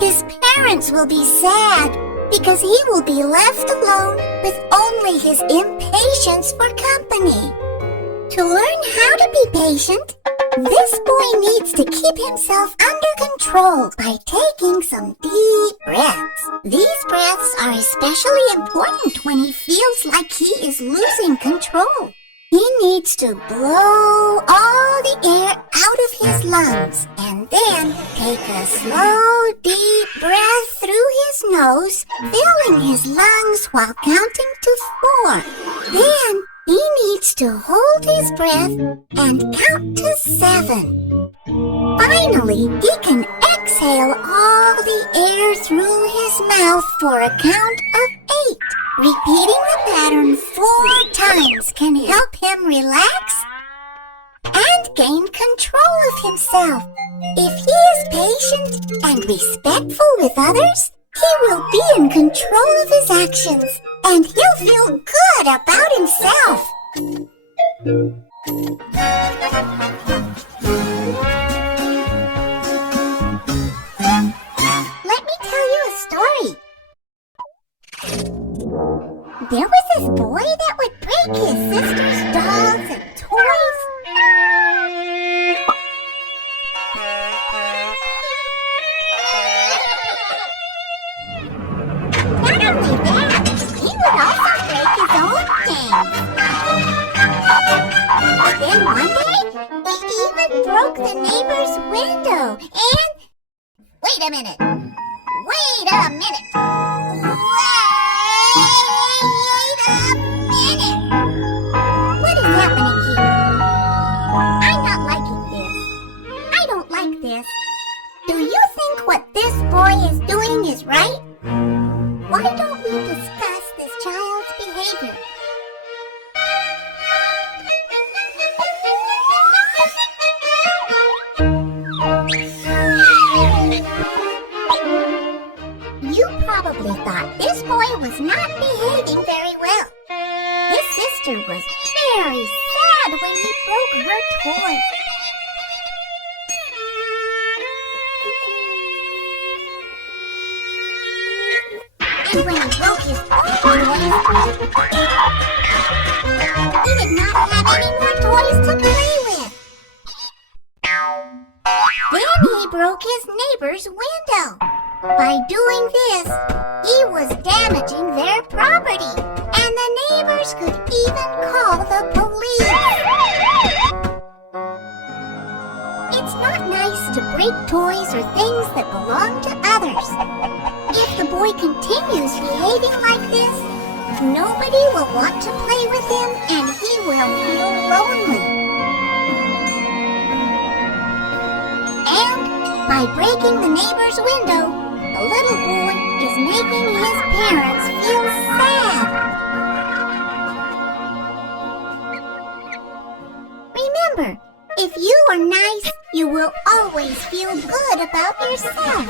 His parents will be sad because he will be left alone with only his impatience for company. To learn how to be patient, this boy needs to keep himself under control by taking some deep breaths. These breaths are especially important when he feels like he is losing control. He needs to blow all the air out of his lungs and then take a slow, deep breath through his nose, filling his lungs while counting to 4. Then he needs to hold his breath and count to 7. Finally, he can exhale all the air through his mouth for a count of 8. Repeating the pattern 4 times can help him relax and gain control of himself. If he is patient and respectful with others, he will be in control of his actions and he'll feel good about himself. Let me tell you a story. There was this boy that would break his sister's dolls and toys. Not only that, he would also break his own things. Then one day, he even broke the neighbor's window and... Wait a minute! Wait a minute! What is happening here? I'm not liking this. I don't like this. Do you think what this boy is doing is right? Why don't we discuss this child's behavior? You probably thought this boy was not behaving very well. His sister was very sad when he broke her toy. And when he broke his own toys, he did not have any more toys to play with. Then he broke his neighbor's window. By doing this, he was damaging their property, and the neighbors could even call the police. It's not nice to break toys or things that belong to others. If the boy continues behaving like this, nobody will want to play with him and he will feel lonely. And by breaking the neighbor's window, the little boy is making his parents feel sad. Remember, if you are nice, you will always feel good about yourself.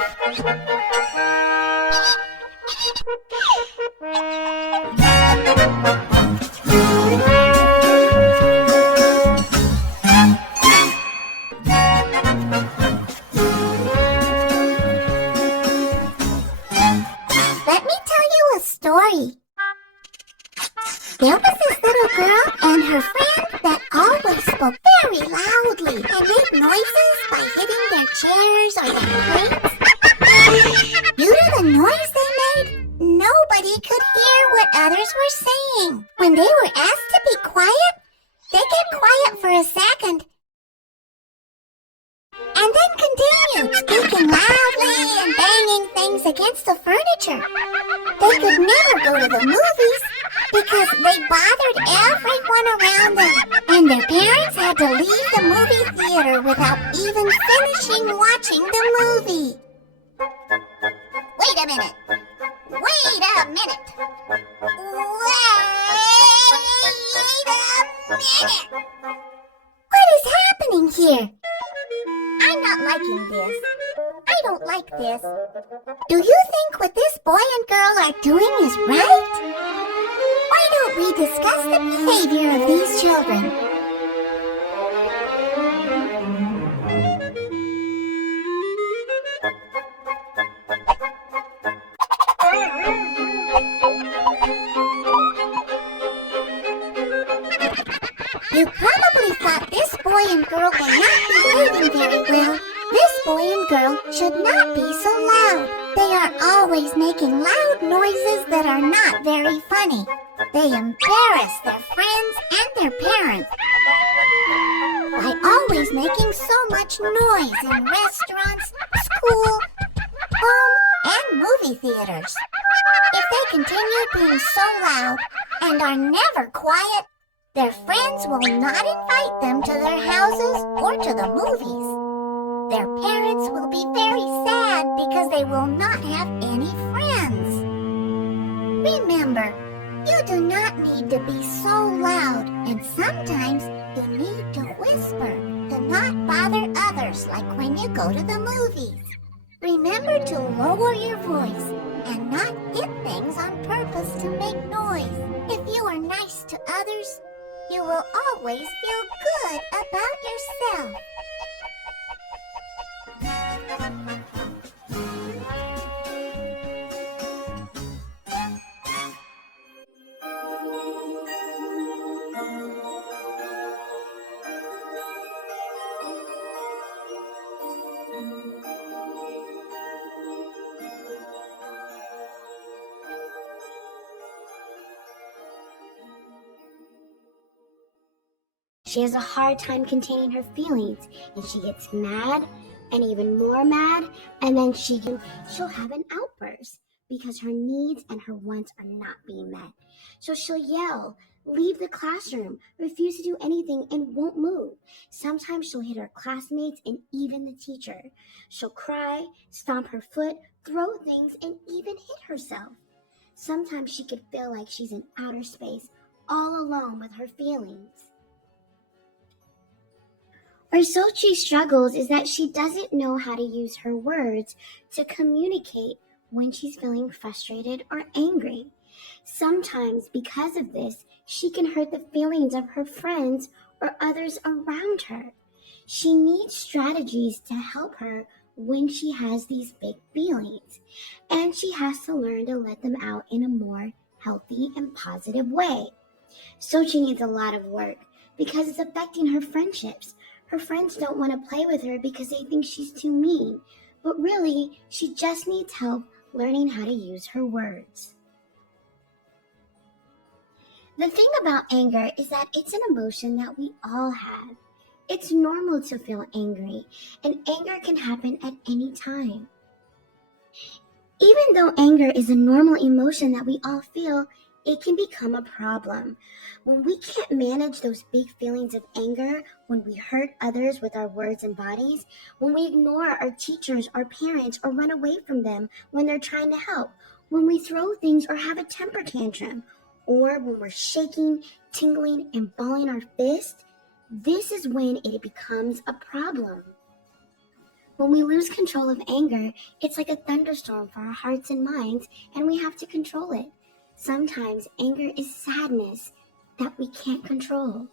Let me tell you a story. There was this little girl and her friend that always spoke very loudly and made noises by hitting their chairs or their plates. Due to the noise they made, nobody could hear what others were saying. When they were asked to be quiet, they kept quiet for a second and then continued speaking loudly and banging things against the furniture. They could never go to the movies because they bothered everyone around them, and their parents had to leave the movie theater without even finishing watching the movie. Wait a minute! Wait a minute! What is happening here? I'm not liking this. I don't like this. Do you think what this boy and girl are doing is right? Why don't we discuss the behavior of these children? girl will not be behaving very well. This boy and girl should not be so loud. They are always making loud noises that are not very funny. They embarrass their friends and their parents by always making so much noise in restaurants, school, home, and movie theaters. If they continue being so loud and are never quiet, their friends will not invite them to their houses or to the movies. Their parents will be very sad because they will not have any friends. Remember, you do not need to be so loud, and sometimes you need to whisper to not bother others, like when you go to the movies. Remember to lower your voice and not hit things on purpose to make noise. If you are nice to others, you will always feel good about yourself. She has a hard time containing her feelings, and she gets mad and even more mad, and then she'll have an outburst because her needs and her wants are not being met. So she'll yell, leave the classroom, refuse to do anything, and won't move. Sometimes she'll hit her classmates and even the teacher. She'll cry, stomp her foot, throw things, and even hit herself. Sometimes she could feel like she's in outer space, all alone with her feelings. Where Sochi's struggles is that she doesn't know how to use her words to communicate when she's feeling frustrated or angry. Sometimes, because of this, she can hurt the feelings of her friends or others around her. She needs strategies to help her when she has these big feelings, and she has to learn to let them out in a more healthy and positive way. Sochi needs a lot of work because it's affecting her friendships. Her friends don't want to play with her because they think she's too mean, but really, she just needs help learning how to use her words. The thing about anger is that it's an emotion that we all have. It's normal to feel angry, and anger can happen at any time. Even though anger is a normal emotion that we all feel, it can become a problem. When we can't manage those big feelings of anger, when we hurt others with our words and bodies, when we ignore our teachers or parents or run away from them when they're trying to help, when we throw things or have a temper tantrum, or when we're shaking, tingling, and balling our fist, this is when it becomes a problem. When we lose control of anger, it's like a thunderstorm for our hearts and minds, and we have to control it. Sometimes anger is sadness that we can't control.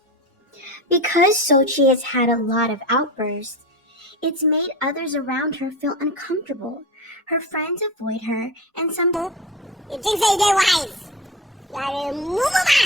Because Sochi has had a lot of outbursts, it's made others around her feel uncomfortable. Her friends avoid her, and some... You think they're wise?